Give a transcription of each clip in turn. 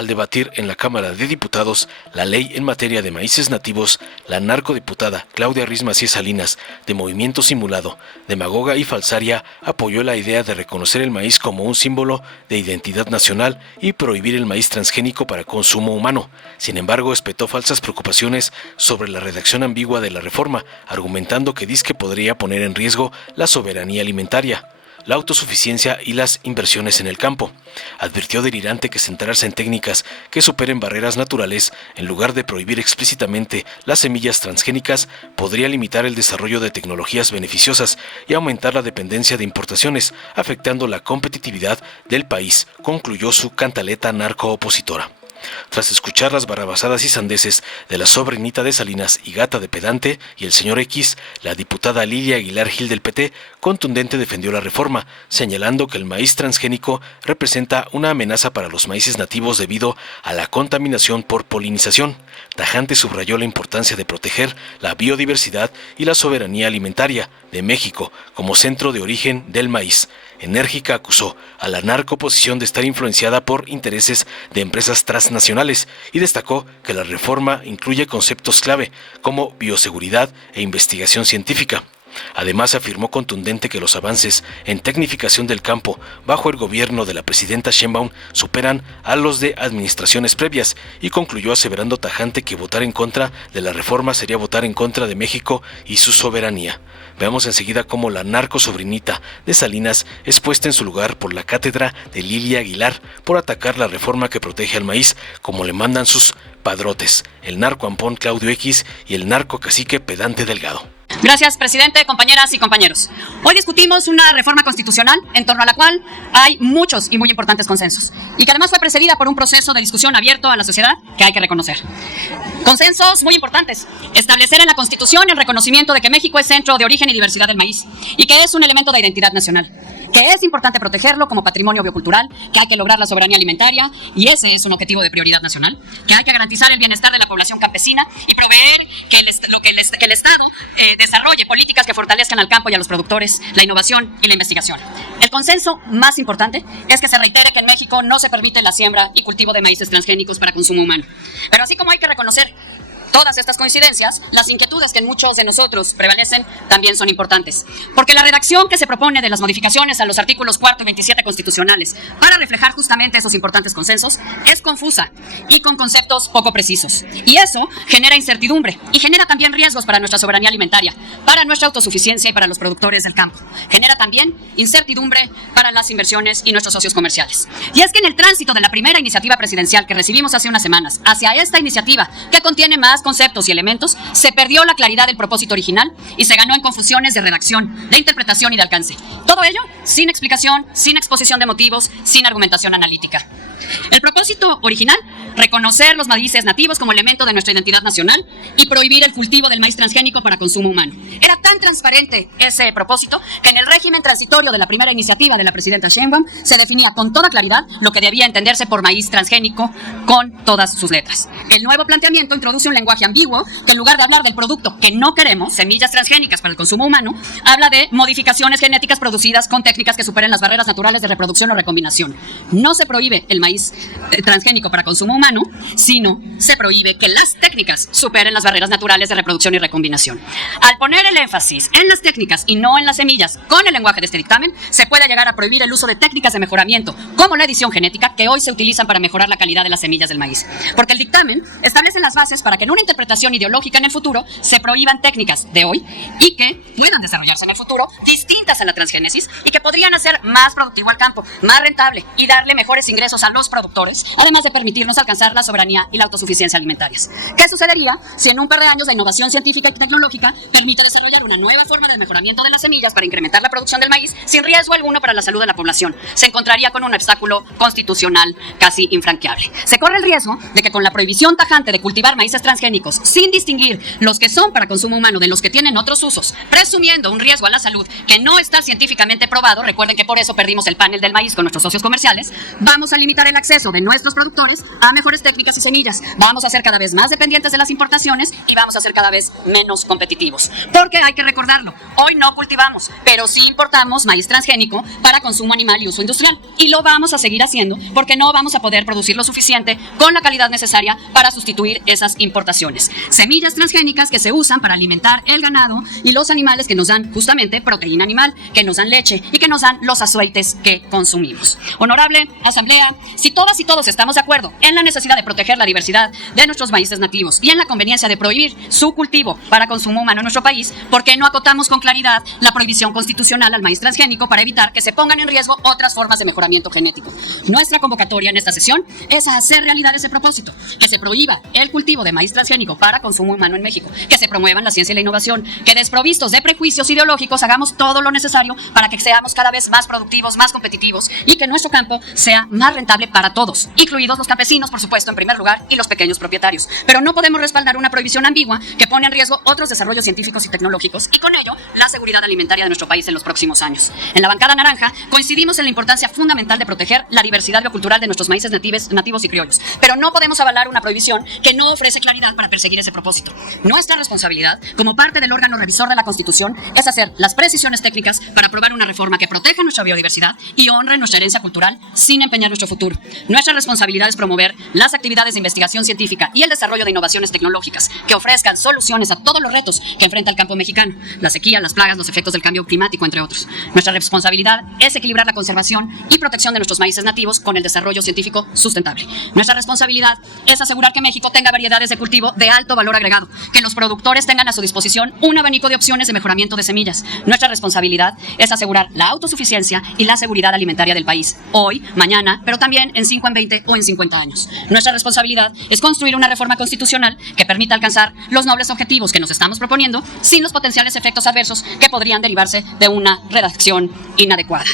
Al debatir en la Cámara de Diputados la ley en materia de maíces nativos, la narcodiputada Claudia Ruiz Macías Salinas, de Movimiento Simulado, demagoga y falsaria, apoyó la idea de reconocer el maíz como un símbolo de identidad nacional y prohibir el maíz transgénico para consumo humano. Sin embargo, espetó falsas preocupaciones sobre la redacción ambigua de la reforma, argumentando que dizque podría poner en riesgo la soberanía alimentaria, la autosuficiencia y las inversiones en el campo. Advirtió delirante que centrarse en técnicas que superen barreras naturales, en lugar de prohibir explícitamente las semillas transgénicas, podría limitar el desarrollo de tecnologías beneficiosas y aumentar la dependencia de importaciones, afectando la competitividad del país, concluyó su cantaleta narco-opositora. Tras escuchar las barrabasadas y sandeces de la sobrinita de Salinas y gata de pedante y el señor X, la diputada Lilia Aguilar Gil del PT contundente defendió la reforma, señalando que el maíz transgénico representa una amenaza para los maíces nativos debido a la contaminación por polinización. Tajante subrayó la importancia de proteger la biodiversidad y la soberanía alimentaria de México como centro de origen del maíz. Enérgica acusó a la narcooposición de estar influenciada por intereses de empresas transnacionales y destacó que la reforma incluye conceptos clave como bioseguridad e investigación científica. Además, afirmó contundente que los avances en tecnificación del campo bajo el gobierno de la presidenta Sheinbaum superan a los de administraciones previas y concluyó aseverando tajante que votar en contra de la reforma sería votar en contra de México y su soberanía. Veamos enseguida cómo la narcosobrinita de Salinas es puesta en su lugar por la cátedra de Lilia Aguilar por atacar la reforma que protege al maíz, como le mandan sus padrotes, el narcoampón Claudio X y el narcocacique pedante Delgado. Gracias, presidente, compañeras y compañeros. Hoy discutimos una reforma constitucional en torno a la cual hay muchos y muy importantes consensos y que además fue precedida por un proceso de discusión abierto a la sociedad que hay que reconocer. Consensos muy importantes. Establecer en la Constitución el reconocimiento de que México es centro de origen y diversidad del maíz y que es un elemento de identidad nacional, que es importante protegerlo como patrimonio biocultural, que hay que lograr la soberanía alimentaria y ese es un objetivo de prioridad nacional, que hay que garantizar el bienestar de la población campesina y proveer que el Estado desarrolle políticas que fortalezcan al campo y a los productores, la innovación y la investigación. El consenso más importante es que se reitere que en México no se permite la siembra y cultivo de maíces transgénicos para consumo humano. Pero así como hay que reconocer todas estas coincidencias, las inquietudes que en muchos de nosotros prevalecen también son importantes, porque la redacción que se propone de las modificaciones a los artículos 4 y 27 constitucionales para reflejar justamente esos importantes consensos es confusa y con conceptos poco precisos, y eso genera incertidumbre y genera también riesgos para nuestra soberanía alimentaria, para nuestra autosuficiencia y para los productores del campo. Genera también incertidumbre para las inversiones y nuestros socios comerciales. Y es que en el tránsito de la primera iniciativa presidencial que recibimos hace unas semanas hacia esta iniciativa que contiene más conceptos y elementos, se perdió la claridad del propósito original y se ganó en confusiones de redacción, de interpretación y de alcance. Todo ello sin explicación, sin exposición de motivos, sin argumentación analítica. El propósito original, reconocer los maíces nativos como elemento de nuestra identidad nacional y prohibir el cultivo del maíz transgénico para consumo humano. Era tan transparente ese propósito que en el régimen transitorio de la primera iniciativa de la presidenta Sheinbaum se definía con toda claridad lo que debía entenderse por maíz transgénico con todas sus letras. El nuevo planteamiento introduce un lenguaje ambiguo que en lugar de hablar del producto que no queremos, semillas transgénicas para el consumo humano, habla de modificaciones genéticas producidas con técnicas que superen las barreras naturales de reproducción o recombinación. No se prohíbe el maíz transgénico para consumo humano, sino se prohíbe que las técnicas superen las barreras naturales de reproducción y recombinación. Al poner el énfasis en las técnicas y no en las semillas con el lenguaje de este dictamen, se puede llegar a prohibir el uso de técnicas de mejoramiento, como la edición genética, que hoy se utilizan para mejorar la calidad de las semillas del maíz. Porque el dictamen establece las bases para que en una interpretación ideológica en el futuro se prohíban técnicas de hoy y que puedan desarrollarse en el futuro distintas a la transgénesis y que podrían hacer más productivo al campo, más rentable y darle mejores ingresos a los productores, además de permitirnos alcanzar la soberanía y la autosuficiencia alimentarias. ¿Qué sucedería si en un par de años la innovación científica y tecnológica permite desarrollar una nueva forma de mejoramiento de las semillas para incrementar la producción del maíz sin riesgo alguno para la salud de la población? Se encontraría con un obstáculo constitucional casi infranqueable. Se corre el riesgo de que con la prohibición tajante de cultivar maíces transgénicos sin distinguir los que son para consumo humano de los que tienen otros usos, presumiendo un riesgo a la salud que no está científicamente probado, recuerden que por eso perdimos el panel del maíz con nuestros socios comerciales, vamos a limitar el acceso de nuestros productores a mejores técnicas y semillas. Vamos a ser cada vez más dependientes de las importaciones y vamos a ser cada vez menos competitivos. Porque hay que recordarlo, hoy no cultivamos, pero sí importamos maíz transgénico para consumo animal y uso industrial. Y lo vamos a seguir haciendo porque no vamos a poder producir lo suficiente con la calidad necesaria para sustituir esas importaciones. Semillas transgénicas que se usan para alimentar el ganado y los animales que nos dan justamente proteína animal, que nos dan leche y que nos dan los aceites que consumimos. Honorable Asamblea, si todas y todos estamos de acuerdo en la necesidad de proteger la diversidad de nuestros maíces nativos y en la conveniencia de prohibir su cultivo para consumo humano en nuestro país, ¿por qué no acotamos con claridad la prohibición constitucional al maíz transgénico para evitar que se pongan en riesgo otras formas de mejoramiento genético? Nuestra convocatoria en esta sesión es a hacer realidad ese propósito, que se prohíba el cultivo de maíz transgénico para consumo humano en México, que se promuevan la ciencia y la innovación, que desprovistos de prejuicios ideológicos hagamos todo lo necesario para que seamos cada vez más productivos, más competitivos y que nuestro campo sea más rentable para todos, incluidos los campesinos, por supuesto, en primer lugar, y los pequeños propietarios. Pero no podemos respaldar una prohibición ambigua que pone en riesgo otros desarrollos científicos y tecnológicos y con ello la seguridad alimentaria de nuestro país en los próximos años. En la bancada naranja coincidimos en la importancia fundamental de proteger la diversidad biocultural de nuestros maíces nativos y criollos, pero no podemos avalar una prohibición que no ofrece claridad para perseguir ese propósito. Nuestra responsabilidad, como parte del órgano revisor de la Constitución, es hacer las precisiones técnicas para aprobar una reforma que proteja nuestra biodiversidad y honre nuestra herencia cultural sin empeñar nuestro futuro. Nuestra responsabilidad es promover las actividades de investigación científica y el desarrollo de innovaciones tecnológicas que ofrezcan soluciones a todos los retos que enfrenta el campo mexicano, la sequía, las plagas, los efectos del cambio climático, entre otros. Nuestra responsabilidad es equilibrar la conservación y protección de nuestros maíces nativos con el desarrollo científico sustentable. Nuestra responsabilidad es asegurar que México tenga variedades de cultivo de alto valor agregado, que los productores tengan a su disposición un abanico de opciones de mejoramiento de semillas. Nuestra responsabilidad es asegurar la autosuficiencia y la seguridad alimentaria del país, hoy, mañana, pero también en 5, en 20 o en 50 años. Nuestra responsabilidad es construir una reforma constitucional que permita alcanzar los nobles objetivos que nos estamos proponiendo sin los potenciales efectos adversos que podrían derivarse de una redacción inadecuada.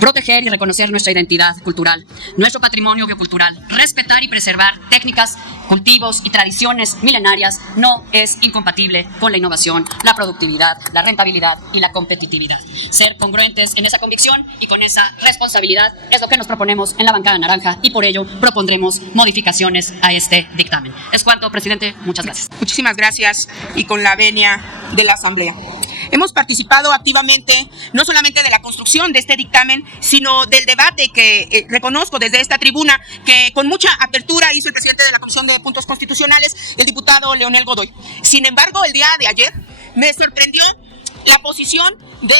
Proteger y reconocer nuestra identidad cultural, nuestro patrimonio biocultural, respetar y preservar técnicas, cultivos y tradiciones milenarias no es incompatible con la innovación, la productividad, la rentabilidad y la competitividad. Ser congruentes en esa convicción y con esa responsabilidad es lo que nos proponemos en la bancada naranja y por ello propondremos modificaciones a este dictamen. Es cuanto, presidente. Muchas gracias. Muchísimas gracias y con la venia de la Asamblea. Hemos participado activamente no solamente de la construcción de este dictamen, sino del debate que reconozco desde esta tribuna que con mucha apertura hizo el presidente de la Comisión de Puntos Constitucionales, el diputado Leonel Godoy. Sin embargo, el día de ayer me sorprendió la posición de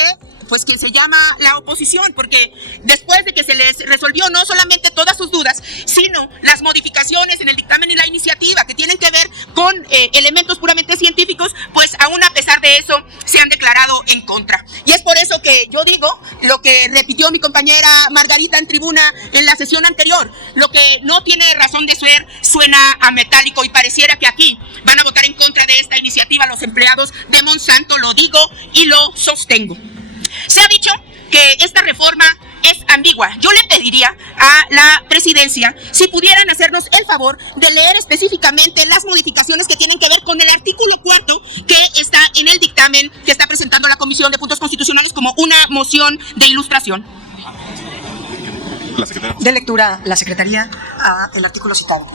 quien se llama la oposición, porque después de que se les resolvió no solamente todas sus dudas, sino las modificaciones en el dictamen y la iniciativa que tienen que ver con elementos puramente científicos, pues aún a pesar de eso se han declarado en contra. Y es por eso que yo digo lo que repitió mi compañera Margarita en tribuna en la sesión anterior: lo que no tiene razón de ser suena a metálico y pareciera que aquí van a votar en contra de esta iniciativa los empleados de Monsanto. Lo digo y lo sostengo. Se ha dicho que esta reforma es ambigua. Yo le pediría a la presidencia si pudieran hacernos el favor de leer específicamente las modificaciones que tienen que ver con el artículo 4 que está en el dictamen que está presentando la Comisión de Puntos Constitucionales como una moción de ilustración. De lectura la Secretaría a el artículo citado.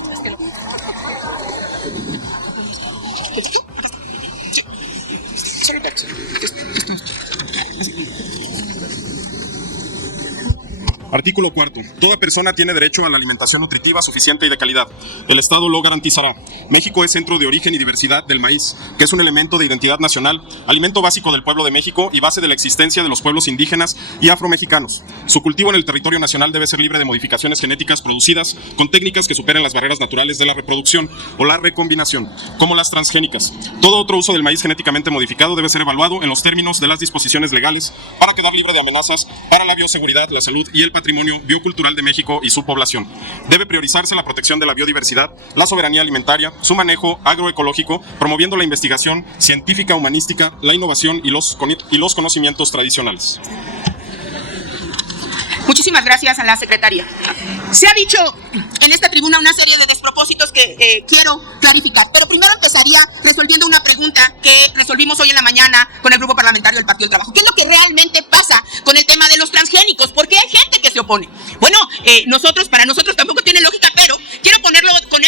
Artículo 4. Toda persona tiene derecho a la alimentación nutritiva, suficiente y de calidad. El Estado lo garantizará. México es centro de origen y diversidad del maíz, que es un elemento de identidad nacional, alimento básico del pueblo de México y base de la existencia de los pueblos indígenas y afromexicanos. Su cultivo en el territorio nacional debe ser libre de modificaciones genéticas producidas con técnicas que superen las barreras naturales de la reproducción o la recombinación, como las transgénicas. Todo otro uso del maíz genéticamente modificado debe ser evaluado en los términos de las disposiciones legales para quedar libre de amenazas para la bioseguridad, la salud y el patrimonio biocultural de México y su población. Debe priorizarse la protección de la biodiversidad, la soberanía alimentaria, su manejo agroecológico, promoviendo la investigación científica, humanística, la innovación y los conocimientos tradicionales. Muchísimas gracias a la Secretaría. Se ha dicho en esta tribuna una serie de despropósitos que quiero clarificar, pero primero empezaría resolviendo una pregunta que resolvimos hoy en la mañana con el Grupo Parlamentario del Partido del Trabajo. ¿Qué es lo que realmente pasa con el tema de los transgénicos? ¿Por qué hay gente que se opone? Bueno, para nosotros tampoco tiene lógica, pero quiero ponerlo con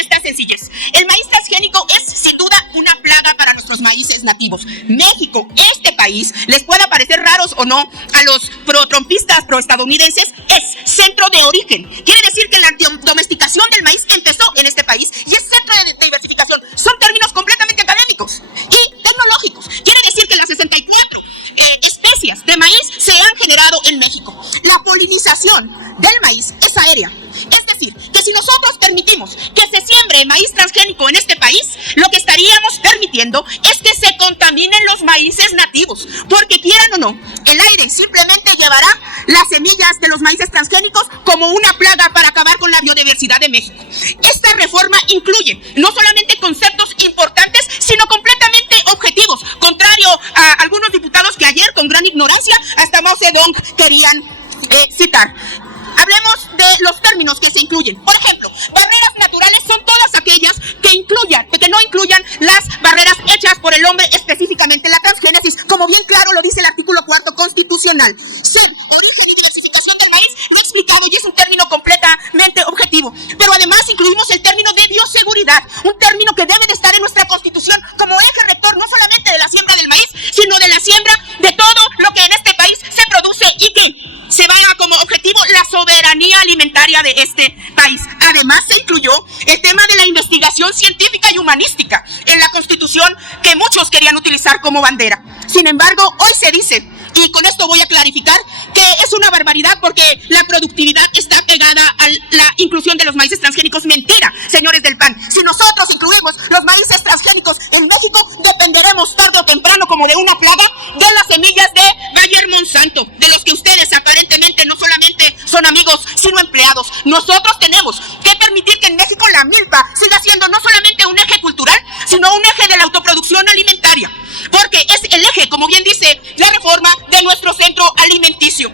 sencillez. El maíz transgénico es sin duda una plaga para nuestros maíces nativos. México, este país, les pueda parecer raros o no a los pro-trumpistas, pro-estadounidenses, es centro de origen. Quiere decir que la domesticación del maíz empezó en este país y es centro de diversificación. Son términos completamente académicos y tecnológicos. Quiere decir que las 64 especies de maíz se han generado en México. La polinización del maíz es aérea. Es decir, que si nosotros permitimos que se siembre maíz transgénico en este país, lo que estaríamos permitiendo es que se contaminen los maíces nativos. Porque quieran o no, el aire simplemente llevará las semillas de los maíces transgénicos como una plaga para acabar con la biodiversidad de México. Esta reforma incluye no solamente conceptos importantes, sino completamente objetivos, contrario a algunos diputados que ayer, con gran ignorancia, hasta Mao Zedong querían citar. Hablemos de los términos que se incluyen. Por ejemplo, barreras naturales son todas aquellas que no incluyan las barreras hechas por el hombre, específicamente la transgénesis, como bien claro lo dice el artículo 4 constitucional. Ser, origen y diversificación del maíz, lo he explicado y es un término completamente objetivo. Pero además incluimos el término de bioseguridad, un término que debe de estar en nuestra constitución como eje rector no solamente de la siembra del maíz, sino de la siembra de todo lo que en este país se produce y que se vaya como objetivo la soberanía alimentaria de este país. Además, se incluyó el tema de la investigación científica y humanística en la Constitución que muchos querían utilizar como bandera. Sin embargo, hoy se dice, y con esto voy a clarificar, que es una barbaridad porque la productividad está pegada a la inclusión de los maíces transgénicos. Mentira, señores del PAN. Si nosotros incluimos los maíces transgénicos en México, dependeremos tarde o temprano, como de una plaga, de las semillas de Bayer Monsanto, de los que ustedes aparentemente no solamente son amigos, sino empleados. Nosotros tenemos que permitir que en México la milpa siga siendo no solamente un eje cultural, sino un eje de la autoproducción alimentaria, porque es el eje, como bien dice la reforma, de nuestro centro alimenticio.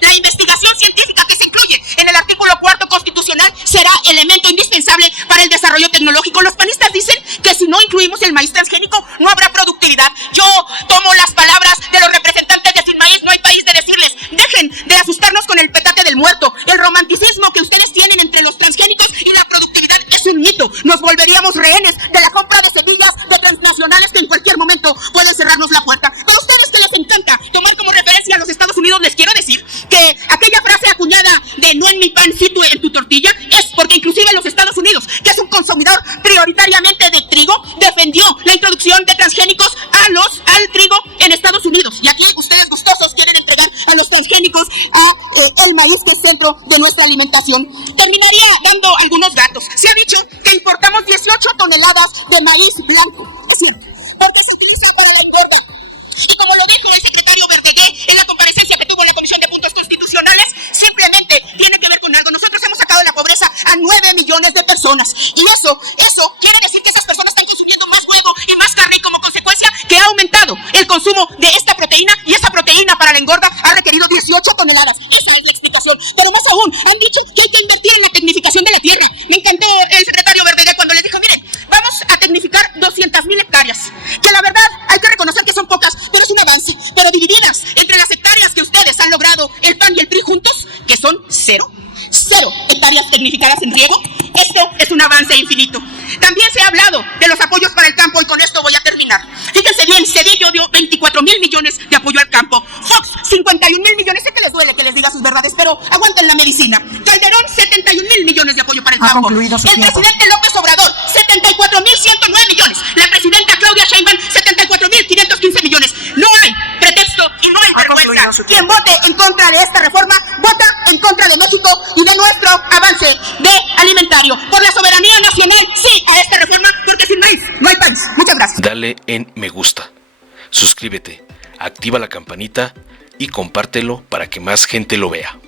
La investigación científica que se incluye en el artículo 4 constitucional será elemento indispensable para el desarrollo tecnológico. Los panistas dicen que si no incluimos el maíz transgénico no habrá productividad. Yo tomo las palabras de los representantes de Sin Maíz No Hay País de decirles, dejen de asustarnos con el petate del muerto. El romanticismo que ustedes tienen entre los transgénicos y la productividad es un mito. Nos volveríamos rehenes de la compra de semillas de transnacionales que en cualquier momento pueden cerrarnos la puerta. Para ustedes que les encanta tomar como referencia a los Estados Unidos, les quiero decir que aquella frase acuñada de no en mi pan, sí tú en tu tortilla, es porque inclusive los Estados Unidos, que es un consumidor prioritariamente de trigo, defendió la introducción de transgénicos al trigo en Estados Unidos. Y aquí ustedes gustosos quieren entregar a los transgénicos a el maíz, que es centro de nuestra alimentación. Terminaría dando algunos datos. Se ha dicho que importamos 18 toneladas de maíz blanco. Es cierto, porque se utiliza para la engorda. Y como lo dijo el secretario Verdegué en la comparecencia que tuvo en la Comisión de Puntos Constitucionales, simplemente tiene que ver con algo. Nosotros hemos sacado de la pobreza a 9 millones de personas. Y eso quiere decir que esas personas están consumiendo más huevo y más carne, y como consecuencia que ha aumentado el consumo de esta proteína, y esa proteína para la engorda ha requerido 18 toneladas. Esa es la explicación. Pero más aún, han dicho que hay que invertir en la tecnificación de la tierra. Me encantó el secretario Verdegué cuando les dijo, miren, vamos a tecnificar 200,000 hectáreas, que la verdad hay que reconocer que son pocas, pero es un avance. Pero divididas entre las hectáreas que ustedes han logrado, el PAN y el PRI juntos, que son cero hectáreas tecnificadas en riego, esto es un avance infinito. También se ha hablado de los apoyos para el campo, y con esto voy a terminar. Fíjense bien, Cedillo dio 24,000 millones de apoyo al campo. Fox, 51,000 millones. Sé que les duele que les diga sus verdades, pero aguanten la medicina. Calderón, 71,000 millones de apoyo para el campo. El presidente López Obrador, 74,109 millones. La presidenta Claudia Sheinbaum, 74,515 millones. No hay pretexto y no hay vergüenza. Quien vote en contra de esta reforma, vota en contra de México y de nuestro avance de alimentario. Por la soberanía nacional, sí a esta reforma, porque sin maíz no hay país. Muchas gracias. Dale en me gusta, suscríbete, activa la campanita y compártelo para que más gente lo vea.